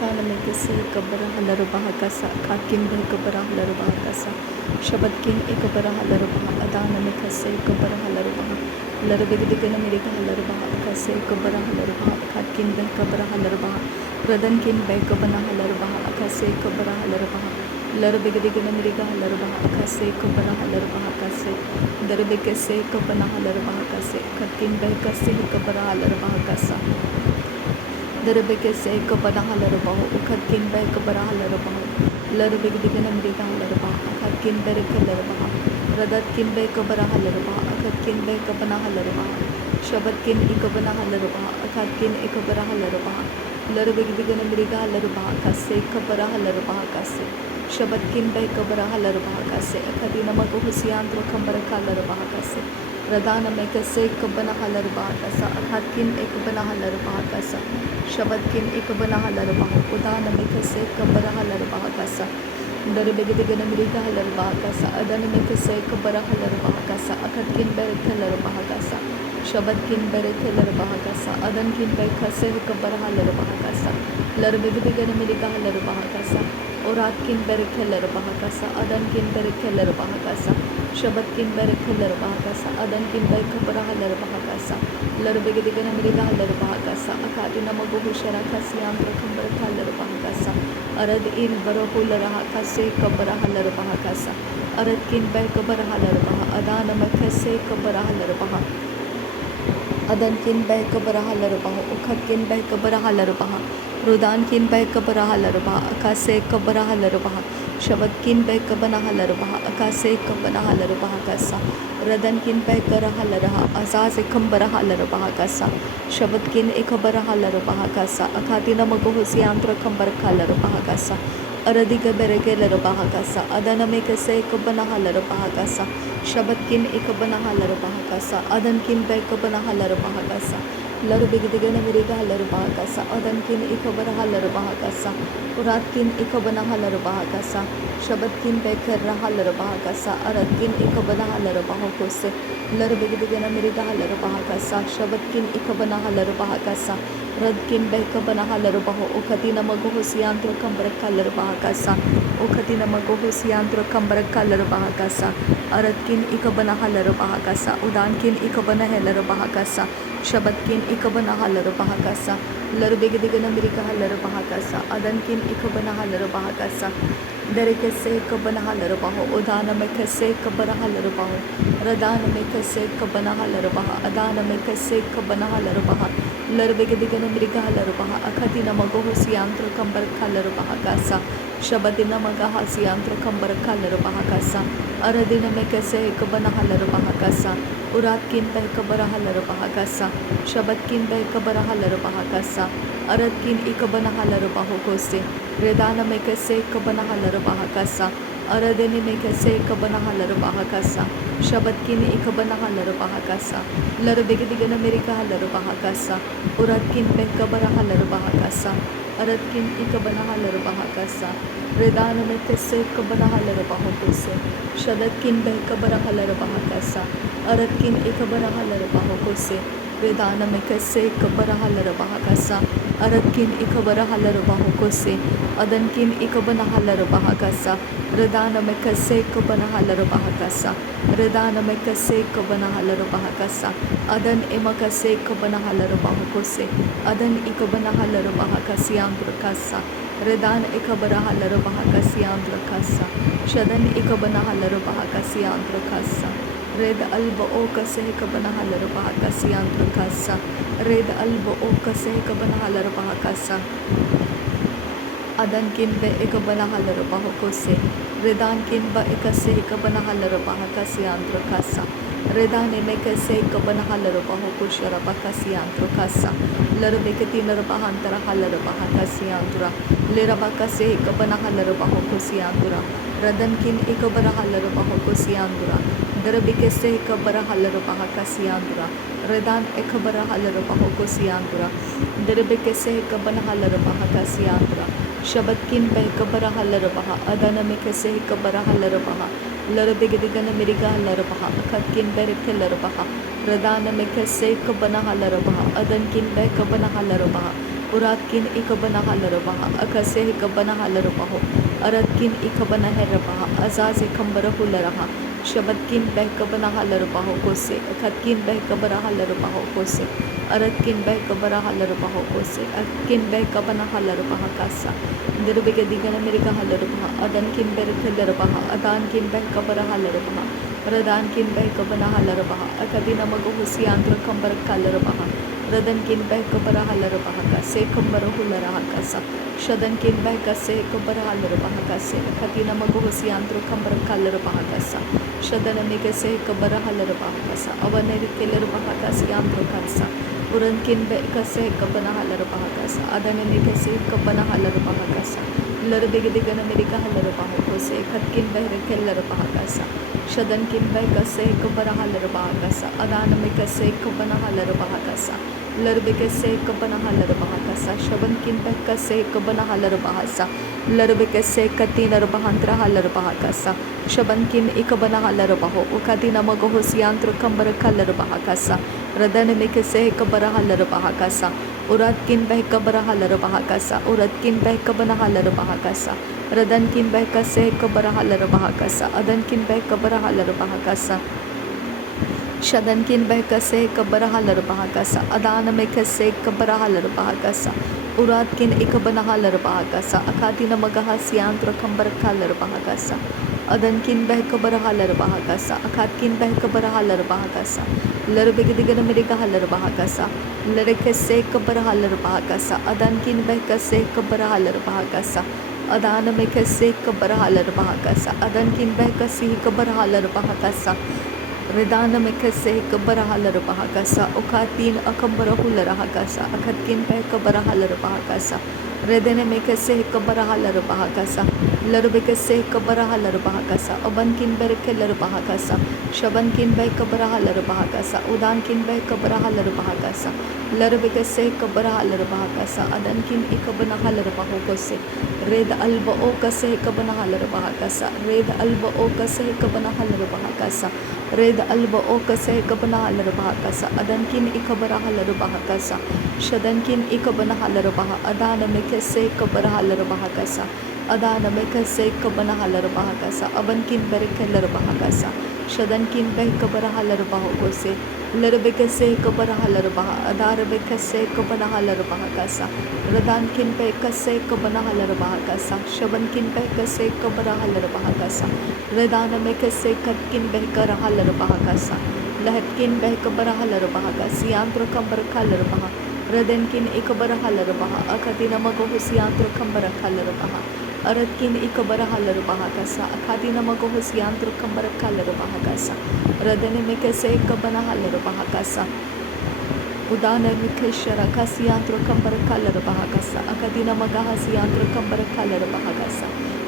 Adana Megase Kabara Halarbaha Kasa Kakin Kabara Halarbaha Kasa Shabatkin Ekabara Halarbaha Adana Megase Kabara Halarbaha Larabigana Mirika Halarbaha Kase Kabara Halarbaha Kakin Kabara Halarbaha Radankin Bekabana Halarbaha Kase Kabara Halarbaha Larabigana Mirika Halarbaha Kase Kabara Halarbaha Kase Darabikase Kabana Halarbaha Kase Kakin Bekase Kabara Halarbaha Kasa Darabekase Kabana Halarbaha Ukatkin Bekabara Halarbaha Larabigana Mirika Halarbaha Kakin Berikalarbaha Radatkin Bekabara Halarbaha Akatkin Bekabana Halarbaha Shabatkin Ikabana Halarbaha Akatkin Ikabara Halarbaha Larabigana Mirika Halarbaha Kase Kabara Halarbaha Kase Shabatkin Bekabara Halarbaha Kase Akadina Maguhusiandra Kambara Kalarbaha Kase Radana Mekase Kabana Halarbaha Kasa Akatkin Ikabana Halarbaha Kasa Shabatkin Ikabana Halarbaha Udana Mekase Kabara Halarbaha Kasa Darabigana Mirika Halarbaha Kasa Adana Mekase Kabara Halarbaha Kasa Akatkin Berikalarbaha Kasa Shabatkin Berikalarbaha Kasa Adankin Bekase Kabara Halarbaha Kasa Larabigana Mirika Halarbaha Kasa Uratkin Berikalarbaha Kasa Adankin Berikalarbaha Kasa Shabatkin Berikalarbaha Kasa Adankin Bekabara Halarbaha Kasa Larabigana Mirika Halarbaha Kasa Akadina Maguhushara Kasiandra Kambara Kalarbaha Kasa Arad il Barahularaha Kase Kabara Halarbaha Kasa Aradkin Bekabara Halarbaha Adana Makase Kabara Halarbaha Adankin Bekabara Halarbaha Ukatkin Bekabara Halarbaha Rudankin Bekabara Halarbaha Akase Kabara Halarbaha Shabatkin Bekabana Halarbaha Akase Kabana Halarbaha Kasa Radankin Bekara Halaraha Azaz Kambara Halarbaha Kasa Shabatkin Ekabara Halarbaha Kasa Akatina Maguhusiandra Kambara Kalarbaha Kasa Aradiga Bereke Larabaha Kasa Adana Mekase Kabana Halarbaha Kasa Shabatkin Ekabana Halarbaha Kasa Adankin Bekabana Halarbaha Kasa Larabigana Mirika Halarbaha Kasa Adankin Ekabara Halarbaha Kasa Uratkin Ekabana Halarbaha Kasa Shabatkin Bekara Halarbaha Kasa Aradkin Ekabana Halarbaha Kose Larabigana Mirika Halarbaha Kasa Shabatkin Ekabana Halarbaha Kasa Radkin Bekabana Halarbaha Ukatina Maguhusiandra Kambara Kalarbaha Kasa Ukatina Maguhusiandra Kambara Kalarbaha Kasa Aradkin Ekabana Halarbaha Kasa Udankin Ekabana Halarbaha Kasa Shabatkin Ekabana Halarbaha Kasa Larabigana Mirika Halarbaha Kasa Adankin Ekabana Halarbaha Kasa Derekase Kabana Halarbaha Udana Mekase Kabara Halarbaha Radana Mekase Kabana Halarbaha Adana Mekase Kabana Halarbaha Larabigana Mirika Halarbaha Akatina Maguhusiandra Kambara Kalarbaha Kasa Shabadina Magahasiandra Kambara Kalarbaha Kasa Aradina Mekase Kabana Halarbaha Kasa Uratkin Bekabara Halarbaha Kasa Shabatkin Bekabara Halarbaha Kasa Aradkin Ikabana Halarbaha Kose Redana Mekase Kabana Halarbaha Kasa Aradini Mekase Kabana Halarbaha Kasa Shabatkin Ikabana Halarbaha Kasa Larabigana Mirika Halarbaha Kasa Uratkin Bekabara Halarbaha Kasa Aradkin Ikabana Halarbaha Kasa Redana Mekase Kabana Halarbaha Kose Shadatkin Bekabara Halarbaha Kasa Aradkin Ikabara Halarbaha Kose Redana Mekase Kabara Halarbaha Kasa Aradkin Ikabara Halarbaha Kose Adankin Ikabana Halarbaha Kasa Redana Mekase Kabana Halarbaha Kasa Redana Mekase Kabana Halarbaha Kasa Adan Emakase Kabana Halarbaha Kose Adan Ikabana Halarbaha Kasiandra Kasa Redan Ikabara Halarbaha Kasiandra Kasa Shadan Ikabana Halarbaha Kasiandra Kasa Red Alba Oka Sekabana Halarbaha Kasiandra Kasa Red Alba Oka Sekabana Halarbaha Kasa Adankin Be Ekabana Halarbaha Kose Redankin Ba Ekase Ekabana Halarbaha Kasiandra Kasa Redane Mekase Ekabana Halarbaha Kusharaba Kasiandra Kasa Larabekati Narabahantara Halarbaha Kasiandra Lerabakase Ekabana Halarbaha Kosiandra Radankin Ekabara Halarbaha Kosiandra Darabikase Ekabara Halarbaha Kasiandra Redan Ekabara Halarbaha Kosiandra Darabikase Ekabana Halarbaha Kasiandra Shabatkin Bekabara Halarbaha Adana Mekase Ekabara Halarbaha Larabigana Mirika Halarbaha Akatkin Berikalarbaha Radana Mekase Kabana Halarbaha Adankin Bekabana Halarbaha Uratkin ikabana halarabaha, akase ikabana halarabaho, Aratkin ikabana herabaha, Azaz ikambara hularaha, Shabatkin behkabana halarabaho kose, Akatkin behkabara halarabaho kose, Aratkin behkabara halarabaho kose, Atkin behkabana halarabaha kasa, Dirbigadigana Amerika halarabaha, Adankin berkelarabaha, Adankin behkabara halarabaha, Radankin behkabana halarabaha, Akadina magohusi andra kambara kalarabaha, Radankin behkabara halarabaha kase, kambara hularaha kasa, Shadankin behkase kabara halarabaha kase, Akadina magohusi andra kambara kalarabaha kasa, Shadanamikase kabara halarabaha kasa, Avaneri kelarabaha kase andra kasa, Urankin behkase kabana halarabaha kasa, Adanamikase kabana halarabaha kasa, Larabigadigana Amerika halarabaha kose, Katkin behre kelarabaha kasa, Shadankin behkase kabara halarabaha kasa, Adanamikase kabana halarabaha kasa, Larbikase kabana halarabaha kasa, Shabankin behkase kabana halarabaha kasa, Larbikase katina rabahantra halarabaha kasa, Shabankin ikabana halarabaho, Ukatina magohosiantro kambara kalarabaha kasa, Radanamikase kabara halarabaha kasa, Uratkin behkabara halarabaha kasa, Uratkin behkabana halarabaha kasa, Radankin behkase kabara halarabaha kasa, Adankin behkabara halarabaha kasa, Shadankin behkase kabara halarabaha kasa, Adanamikase kabara halarabaha kasa, Uratkin ikabana halarabaha kasa, Akatina magahasiantro kambara kalarabaha kasa, Adankin behkabara halarabaha kasa, Akatkin behkabara halarabaha kasa, Larabigadigana Amerika halarabaha kasa, Larekase kabara halarabaha kasa, Adankin behkase kabara halarabaha kasa, Adanamikase kabara halarabaha kasa, Adankin behkasi kabara halarabaha kasa, Redanamikase kabara halarabaha kasa, Ukatin akambara hularaha kasa, Akatkin behkabara halarabaha kasa, Redanamikase kabara halarabaha kasa, Larbikase kabara halarabaha kasa, Abankin berkelarabaha kasa, Shabankin behkabara halarabaha kasa, Udankin behkabara halarabaha kasa, Larbikase kabara halarabaha kasa, Adankin ikabana halarabaho kose, Red alba o kase kabana halarabaha kasa, Red alba o kase kabana halarabaha kasa, Red alba o kase kabana halarabaha kasa, Adankin ikabara halarabaha kasa, Shadankin ikabana halarabaha, Adanamikase kabara halarabaha kasa, Adanamikase kabana halarabaha kasa, Abankin berkelarabaha kasa, Shadankin behkabara halarabaho kose, Larbikase kabara halarabaha, Adarabikase kabana halarabaha kasa, Radankin behkase kabana halarabaha kasa, Shabankin behkase kabara halarabaha kasa, Radanamikase katkin behkara halarabaha kasa, Lahatkin behkabara halarabaha kasa, Yantro kambara kalarabaha, Radankin ikabara halarabaha, Akatina magohusi yantro kambara kalarabaha, Aratkin ikabara halarabaha kasa, Akatina magohusi yantro kambara kalarabaha kasa, Radanamikase kabana halarabaha kasa, Udana Mikeshara Kasiantro Kambara Kalarabaha kasa, Akadina Magahasiantro Kambara Kalarabaha kasa,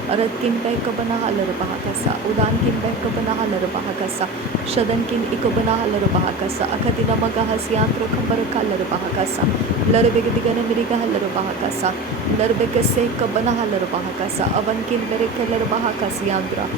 Aratkin behkabana halarabaha kasa, Udankin behkabana halarabaha kasa, Shadankin ikabana halarabaha kasa, Akadina magahasiantro kambara kalarabaha kasa, Larbigadigana Miriga halarabaha kasa, Larbekase kabana halarabaha kasa, Abankin berekalarabaha kasiandra,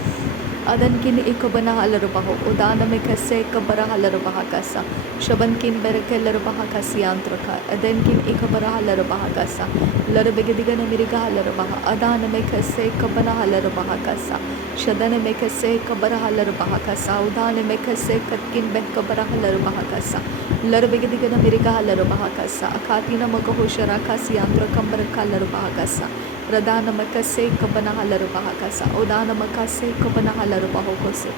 Adankin ikabana halarabaho, Udanamikase kabara halarabaha kasa, Shabankin berekalarabaha kasiantraka, Adankin ikabara halarabaha kasa, Larabigadigana Miriga halarabaha, Adanamikase kabana halarabaha kasa, Shadanamikase kabara halarabaha kasa, Udanamikase katkin behkabara halarabaha kasa, Larabigadigana Miriga halarabaha kasa, Akatina magahushara kasiantra kambara kalarabaha kasa, Radanamakase kabana halarabaha kasa, Udanamakase kabana halarabaho kose,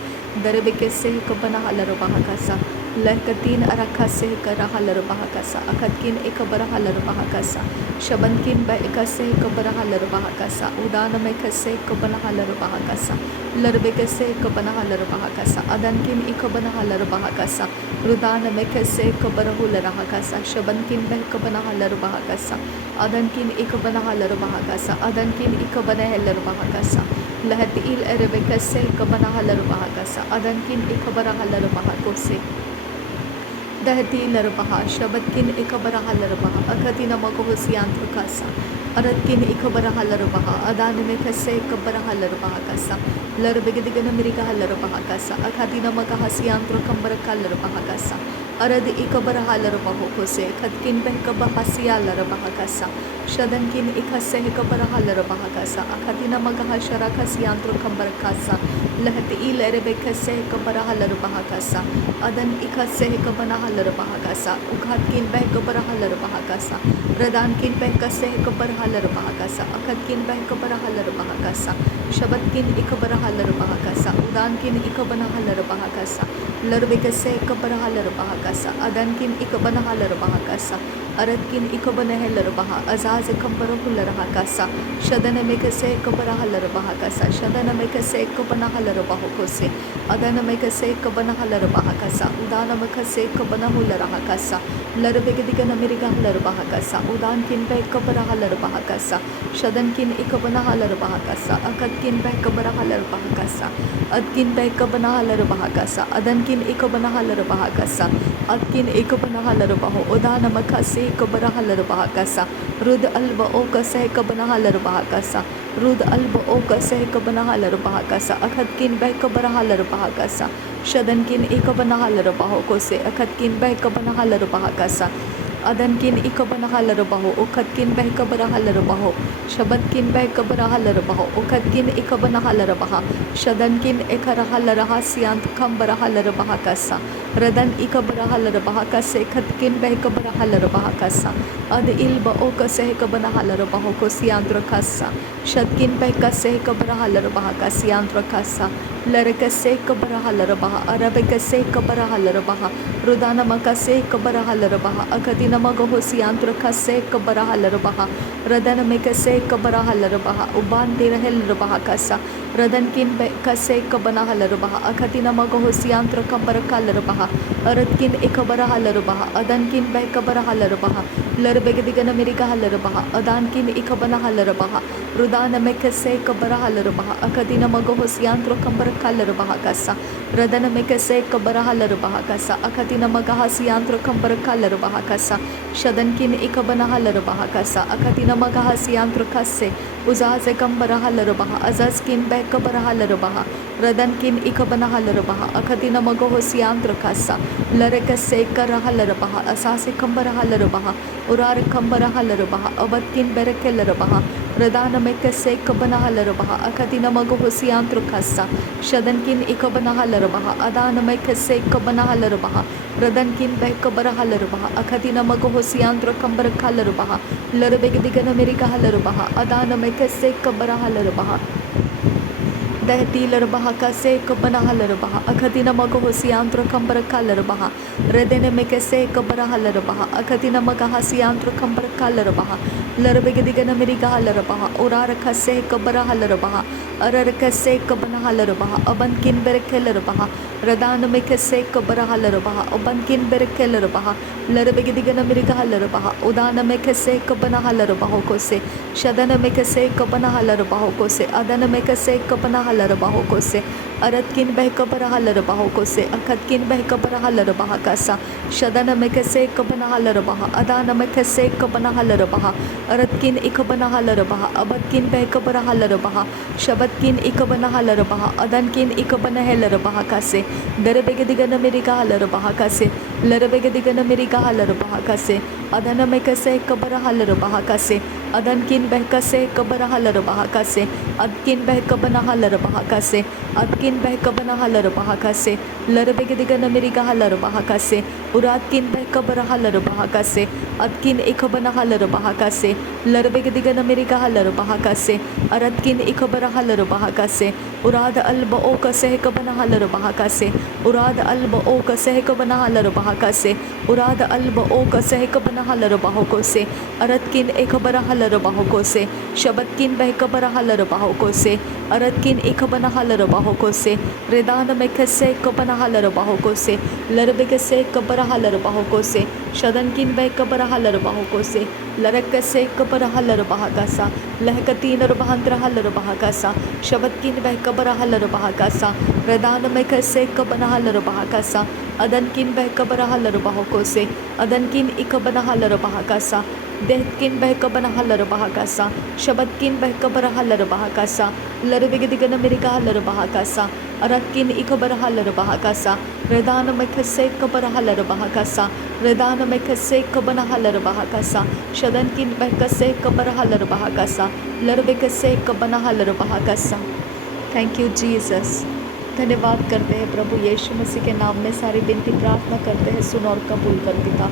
Darabikase kabana halarabaha kasa, Lakatin arakase kara halarabaha kasa, Akatkin ikabara halarabaha kasa, Shabankin baikase kabara halarabaha kasa, Udanamakase kabana halarabaha kasa, Larbikase kabana halarabaha kasa, Adankin ikabana halarabaha kasa, Rudanamakase kabara hularaha kasa, Shabankin baikabana halarabaha kasa, Adankin ikabana halarabaha kasa, Adankin ikabana halarabaha kasa, Lahatil erebekase kabana halarabaha kasa, Adankin ikabara halarabaha kose, Dahati larabaha, Shabatkin ikabara halarabaha, Akatina magohusiantro kasa, Aratkin ikabarahalarbaha, Adanamekase kabarahalarbaha, Larabigadigan Americahalarbaha, Akadina Makahasiantro Kambarakalarbaha, Aradi ikabarahalarbaha, Katkin Behkabahasia Larabahakasa, Shadankin ikase kabarahalarbaha, Akadina Makahasharakasiantro Kambarakasa, Lahati Lerebekase kabarahalarbaha, Adan ikase kabanahalarbaha, Ukatkin Behkabarahalarbaha, Radankin Behkase kabarahalarbaha, Akadkin Behkabarahalarbaha, Shabatkin ikabarahalarbaha, Udankin ikabanahalarbaha, Larbekase kabarahalarbaha, Adankin ikabanahalarbaha, Aradkin ikabanahalarbaha, Azaz kambarahularbaha, Shadanamekase kabarahalarbaha, Shadanamekase kabanahalarbaha, Adanamekase kabanahalarbaha, Udanamekase kabanahularbaha, Larbegadigan Americahalarbaha, Udankin Behkabarahalarbaha, Shadankin ikabanahalarbaha, Akadkin Behkabarahalarbaha, Adkin Behkabanahalarbaha, Adankin ikabanahalarbaha, Adkin ikabanahalarbaha, Udanamakase kabarahalarbaha, Rud alba okase kabanahalarbaha, Rud alba okase kabanahalarbaha, Akadkin Behkabarahalarbaha, Shadankin ikabanahalarbaha, Akadkin Behkabanahalarbaha, Adankin ikabanahalarbaho, Ukatkin Behkabarahalarbaho, Shabatkin Behkabarahalarbaho, Ukatkin ikabanahalarbaha, Shadankin ekarahalarahasiant kambarahalarbaha, Radan ikabarahalarbaha, Katkin Behkabarahalarbaha, Ad ilba okase kabanahalarbaho, Kosiandrakasa, Shadkin Behkase kabarahalarbaha, Siandrakasa, Larakase kabarahalarbaha, Arabekase kabarahalarbaha, Rudana Makase kabarahalarbaha, Akadina Magahosiantrakase kabarahalarbaha, Radana Mekase kabarahalarbaha, Uban Dirahilrabaha Kasa, Radankin Bekase kabanahalarbaha, Akadina Magahosiantra kambarakalarbaha, Aradkin ikabarahalarbaha, Adankin Bekabarahalarbaha, Larbegadigan Americahalarbaha, Adankin ikabanahalarbaha, Rudana Mekase kabarahalarbaha, Akadina Magahosiantra kambarakalarbaha Kasa, Radana Mekase kabarahalarbaha Kasa, Akadina Magahasiantra kambarakalarbaha Kasa, Shadankin ikabanahalarbaha Kasa, Akadina Magahasiantra Kase, Uzaze kambarahalarbaha, Azazkin Bekabarahalarbaha, Radankin ikabanahalarbaha, Akadina Magahosiantra Kasa, Larekase karahalarbaha, Asase kambarahalarbaha, Urar kambarahalarbaha, Abatkin Berekelarbaha, Radana Mekase kabanahalarbaha, Akadina Magahosiantra Kasa, Shadankin ikabanahalarbaha, Adana Mekase kabanahalarbaha, Radankin Bekabarahalarbaha, Akadina Magahosiantra kambarakalarbaha, Larbegadigan Americahalarbaha, Adana Mekase kabarahalarbaha, Dahti larbaha se kabanahalarbaha, Akadina Magahosiantra kambarakalarbaha, Redene Mekase kabarahalarbaha, Akadina Magahasiantra kambarakalarbaha, Larbegadigan Americahalarbaha, Urarakase kabarahalarbaha, Ararakase kabanahalarbaha, Abankin Berekelarbaha, Radana Mekase kabarahalarbaha, Abankin Berekelarbaha, Larbegadigan Americahalarbaha, Udana Mekase kabanahalarbaha kose, Shadana Mekase kabanahalarbaha kose, Adana Mekase kabanahalarbaha kose, Aratkin Behkabarahalarbaha kose, Akatkin Behkabarahalarbaha kasa, Shadana Mekase kabanahalarbaha, Adana Mekase kabanahalarbaha, Aratkin ikabanahalarbaha, Abatkin Behkabarahalarbaha, Shabatkin ikabanahalarbaha, Adankin ikabanahalarbaha kase, Derebegadigan Americahalarbaha kase, Larabegadigan Americahalarbaha kase, Adana Mekase kabarahalarbaha kase, Adankin Behkase kabarahalarbaha kase, Adkin Behkabanahalarbaha kase, Adkin Behkabanahalarbaha kase, Larabegadigan Americahalarbaha kase, Uratkin Behkabarahalarbaha kase, Adkin ikabanahalarbaha kase, Larabegadigan Americahalarbaha kase, Aratkin ikabarahalarbaha kase, Urad alba okase kabanahalarbaha kase, Urad alba okase kabanahalarbaha kase, Urad alba okase kabanahalarbaha kose, Aratkin ikabarahalarbaha kose, Shabatkin Behkabarahalarbaha kose, Aratkin ikabanahalarbaha kose, Redana Mekase kabanahalarbaha kose, Larbegase kabarahalarbaha kose, Shadankin Behkabarahalarbaha kose, Larakase kabarahalarbaha kasa, Lahkatinarbahantrahalarbaha kasa, Shabatkin Behkabarahalarbaha kasa, Redana Mekase kabanahalarbaha kasa, Adankin Behkabarahalarbaha kose, Adankin ikabanahalarbaha kasa, देहकिन बहकबन हलर बहाकासा शबतकिन बहकबर हलर बहाकासा लरबिगदिगन मेरिका हलर बहाकासा अरकिन इकबर हलर बहाकासा रेदान मखसे कबर हलर बहाकासा रेदान मखसे कबन हलर बहाकासा शदनकिन बहकसे कबर हलर बहाकासा लरबिकसे कबन हलर बहाकासा। Thank you Jesus. धन्यवाद करते हैं प्रभु यीशु मसीह के नाम में सारी विनती प्रार्थना करते हैं, सुन और कबूल कर पिता।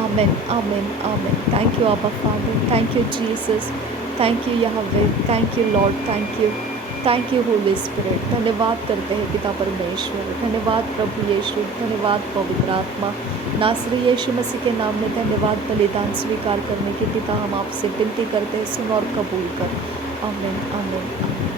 Amen amen amen. Thank you Abba father, thank you Jesus, thank you Yahweh, thank you Lord, thank you Holy Spirit. धन्यवाद करते हैं पिता परमेश्वर, धन्यवाद प्रभु यीशु, धन्यवाद पवित्र आत्मा। नासरी यीशु मसीह के नाम में धन्यवाद। बलिदान स्वीकार करने के पिता हम आपसे विनती करते हैं, सुन और कबूल कर। आमेन आमेन आमेन।